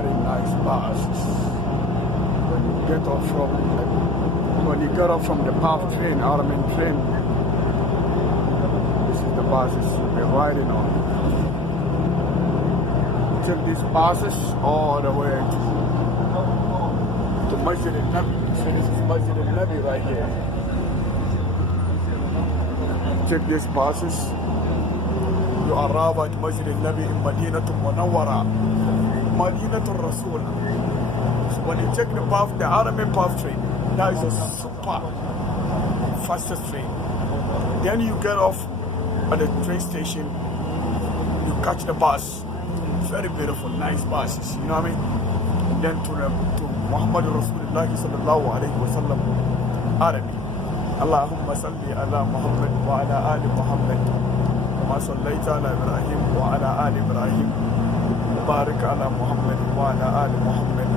very nice buses. When you get off from the PAF train, Aramin train, this is the buses you'll be riding on. Take these buses all the way to Masjid al-Nabi. So this is Masjid al-Nabi right here. Take these buses, you arrive at Masjid al-Nabi in Madinatul Munawwara, Madinatul Rasul. So when you take the PAF, the Aramin PAF train, that is a super fastest train. Then you get off at the train station, you catch the bus. Very beautiful, nice buses, you know what I mean? And then to Muhammad Rasulullah sallallahu alayhi wa sallam, Arabi. Allahumma salli ala Muhammad wa ala ali Muhammad. Kama sallaita ala Ibrahim wa ala ali Ibrahim. Barik ala Muhammad wa ala ali Muhammad.